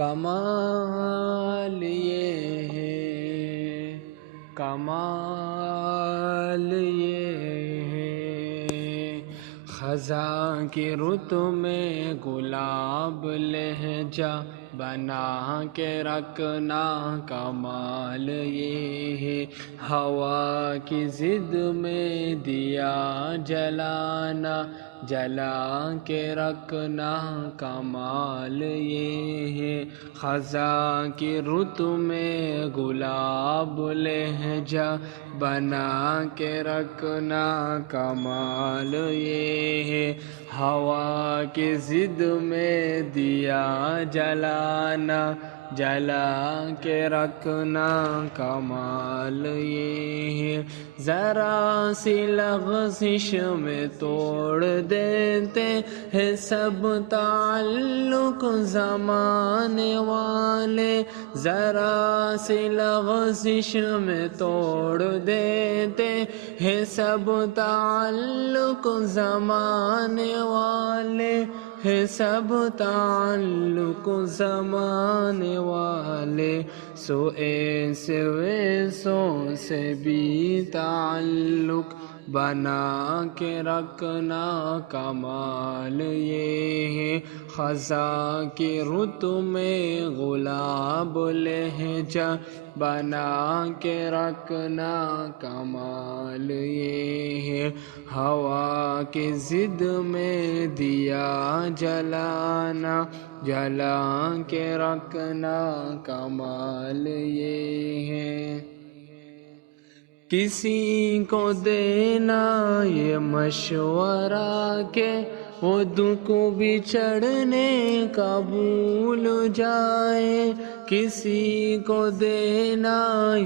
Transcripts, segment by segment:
کمال یہ ہے، کمال یہ ہے، خزاں کی رت میں گلاب لہجہ بنا کے رکھنا، کمال یہ ہے، ہوا کی ضد میں دیا جلانا، جلا کے رکھنا، کمال یہ ہے، خزاں کی رت میں گلاب لہجہ بنا کے رکھنا، کمال یہ ہے، ہوا کی ضد میں دیا جلانا، جلا کے رکھنا، کمال یہ ہے، ذرا سی لغزش میں توڑ دیتے ہیں سب تعلق زمانے والے، ذرا سی لغزش میں توڑ دیتے ہیں سب تعلق زمانے والے، ہے سب تعلق زمانے والے، سو ایسے ویسوں سے بھی تعلق بنا کے رکھنا، کمال یہ ہے، خزاں کی رت میں گلاب لہجہ بنا کے رکھنا، کمال یہ ہے، ہوا کی ضد میں دیا جلانا، جلا کے رکھنا، کمال یہ ہے، کسی کو دینا یہ مشورہ کہ وہ دکھ بچھڑنے کا بھول جائے، کسی کو دینا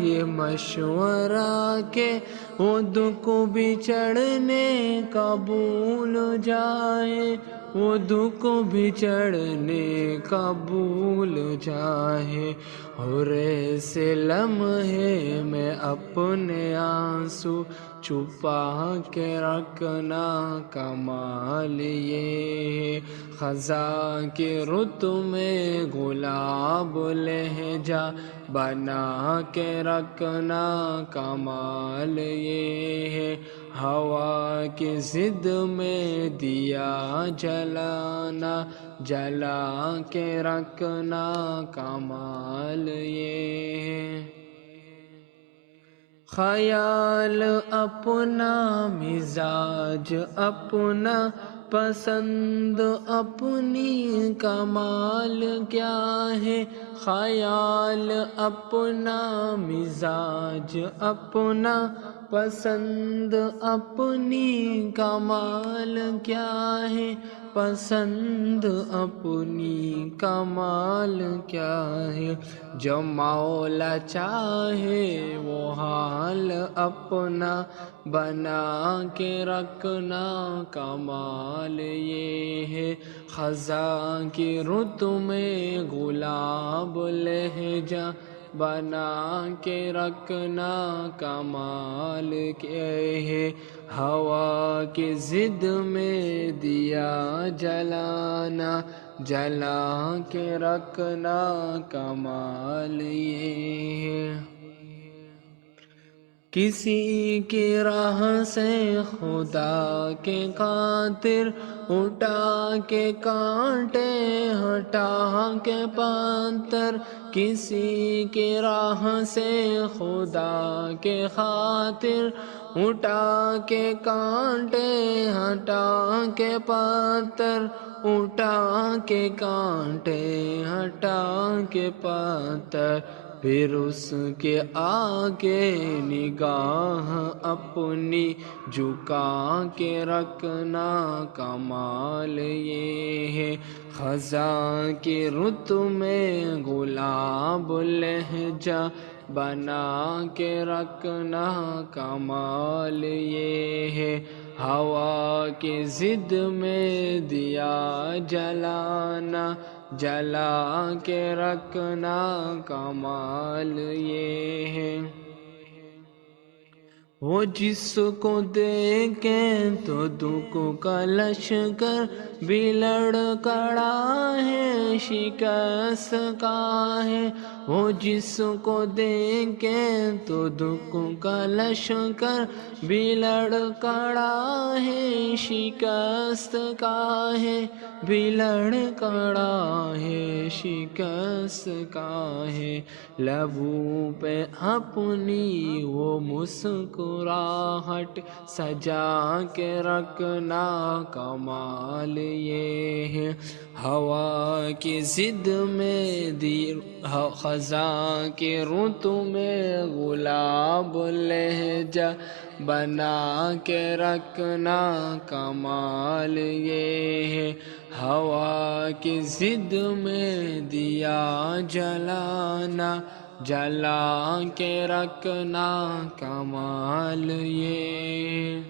یہ مشورہ کہ وہ دکھ بچھڑنے کا بھول جائے، وہ دکھ بچھڑنے کا بھول جائے، اور ایسے لمحے میں اپنے آنسو چھپا کے رکھنا، کمال یہ ہے، خزاں کی رت میں گلاب لہجہ بنا کے رکھنا، کمال یہ ہے، ہوا کی ضد میں دیا جلانا، جلا کے رکھنا، کمال یہ ہے، خیال اپنا، مزاج اپنا، پسند اپنی، کمال کیا ہے، خیال اپنا، مزاج اپنا، پسند اپنی، کمال کیا ہے، پسند اپنی، کمال کیا ہے، جو مولا چاہے وہ حال اپنا بنا کے رکھنا، کمال یہ ہے، خزاں کی رت میں گلاب لہجہ بنا کے رکھنا، کمال یہ ہے، ہوا کی ضد میں دیا جلانا، جلا کے رکھنا، کمال یہ ہے، کسی کی راہ سے خدا کے خاطر اٹھا کے کانٹے ہٹا کے پتھر، کسی کی راہ سے خدا کے خاطر اٹھا کے کانٹے ہٹا کے پتھر، اٹھا کے کانٹے ہٹا کے پتھر، پھر اس کے آگے نگاہ اپنی جھکا کے رکھنا، کمال یہ ہے، خزاں کی رت میں گلاب لہجہ بنا کے رکھنا، کمال یہ ہے، ہوا کی ضد میں دیا جلانا، جلا کے رکھنا، کمال یہ ہے، وہ جس کو دیکھیں تو دکھ کا لشکر بھی لڑکھڑا ہے، شکست کا ہے، وہ جس کو دیکھیں تو دکھ کا لشکر بھی لڑکڑا ہے، شکست کا ہے بھی لڑکڑا ہے، شکست کا ہے، لبوں پہ اپنی وہ مسکراہٹ سجا کے رکھنا کمال یہ ہے، ہوا کی ضد میں خزاں کی رت میں گلاب لہجہ بنا کے رکھنا کمال یہ ہے، ہوا کی ضد میں دیا جلانا جلا کے رکھنا کمال یہ،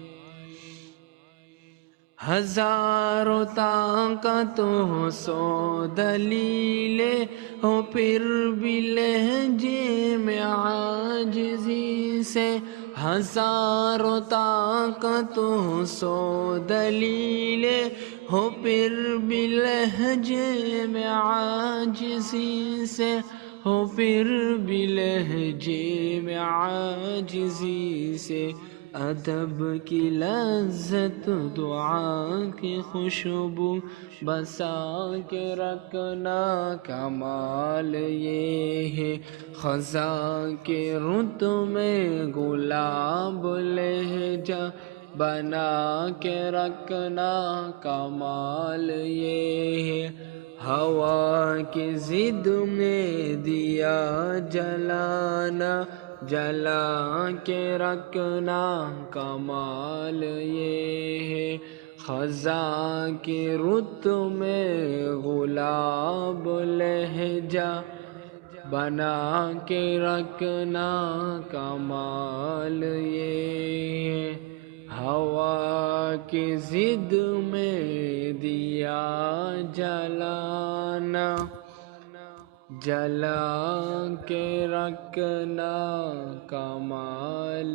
ہزاروں طاقت ہو سو دلیلیں ہو پھر بھی لہجے میں عاجزی سے، ہزاروں طاقت ہو سو دلیلیں ہو پھر بھی لہجے میں عاجزی سے، ہو پھر بھی لہجے میں عاجزی سے، ادب کی لذت دعا کی خوشبو بسا کے رکھنا کمال یہ ہے، خزاں کے رت میں گلاب لہجہ بنا کے رکھنا کمال یہ ہے، ہوا کی ضد میں دیا جلانا جلا کے رکھنا کمال یہ ہے، خزاں کی رت میں گلاب لہجہ بنا کے رکھنا کمال یہ ہے، ہوا کی ضد میں دیا جلانا جلا کے رکھنا کمال